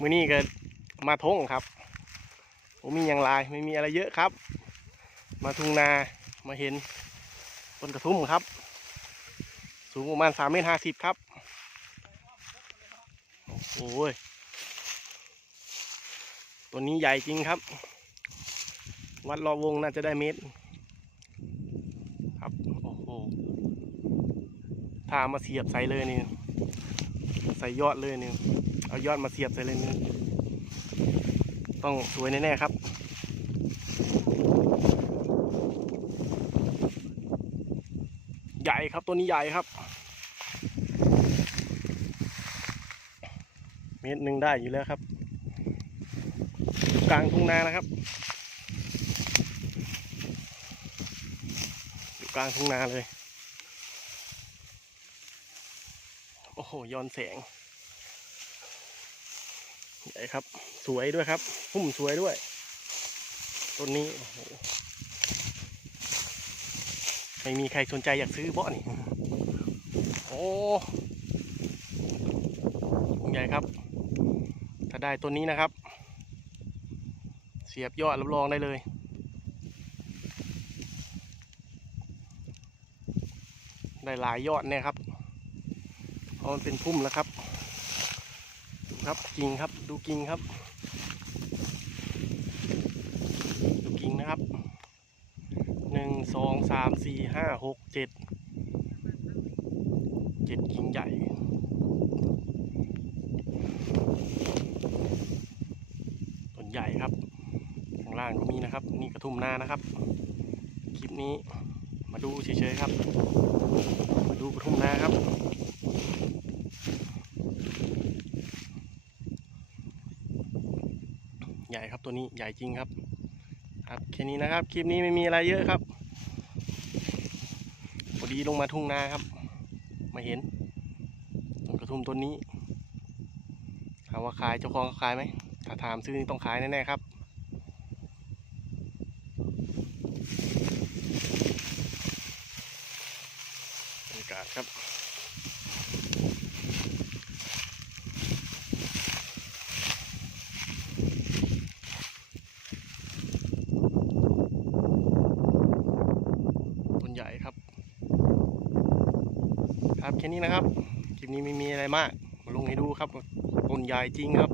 มือนี้ก็มาทงครับผมมีอย่างไรไม่มีอะไรเยอะครับ มาทุ่งนามาเห็นต้นกระทุ่มครับ สูงประมาณสามเมตรห้าสิบครับ โอ้ยตัวนี้ใหญ่จริงครับ วัดรอบวงน่าจะได้เมตร ครับ โอ้โหถ้ามาเสียบใส่เลยนี่ ใส่ยอดเลยนี่ เอายอดมาเสียบใส่เลยนี่ต้องสวยแน่ๆครับใหญ่ครับตัวนี้ใหญ่ครับ เมตรหนึ่งได้อยู่แล้วครับ กลางทุ่งนานะครับ อยู่กลางทุ่งนาเลย โอ้โหย้อนแสง หญ่ครับ สวยด้วยครับพุ่มสวยด้วยต้นนี้โอ้โหไม่มีใครสนใจอยากซื้อเบาะนี่โอ้ใหญ่ครับ ถ้าได้ต้นนี้นะครับ เสียบยอดรับรองได้เลยได้หลายยอดเนี่ยครับเพราะมันเป็นพุ่มแล้วครับ ครับกิ่งครับดูกิ่งครับ ดูกิ่งนะครับหนึ่งสองสามสี่ห้าหกเจ็ดเจ็ดกิ่งใหญ่ต้นใหญ่ครับข้างล่างก็มีนะครับ นี่กระทุ่มนานะครับ คลิปนี้มาดูเฉยๆครับ มาดูกระทุ่มนาครับ หญ่ครับตัวนี้ใหญ่จริงครับ ครับแค่นี้นะครับ คลิปนี้ไม่มีอะไรเยอะครับพอดีลงมาทุ่งนาครับ มาเห็นต้นกระทุ่มต้นนี้ถามว่าขายเจ้าของขาขายไหมถ้าถามซื้อนี่ต้องขายแน่ๆครับบรรยากาศครับ ต้นใหญ่ครับ ครับ แค่นี้นะครับ คลิปนี้ไม่มีอะไรมากมาลงให้ดูครับต้นใหญ่จริงครับ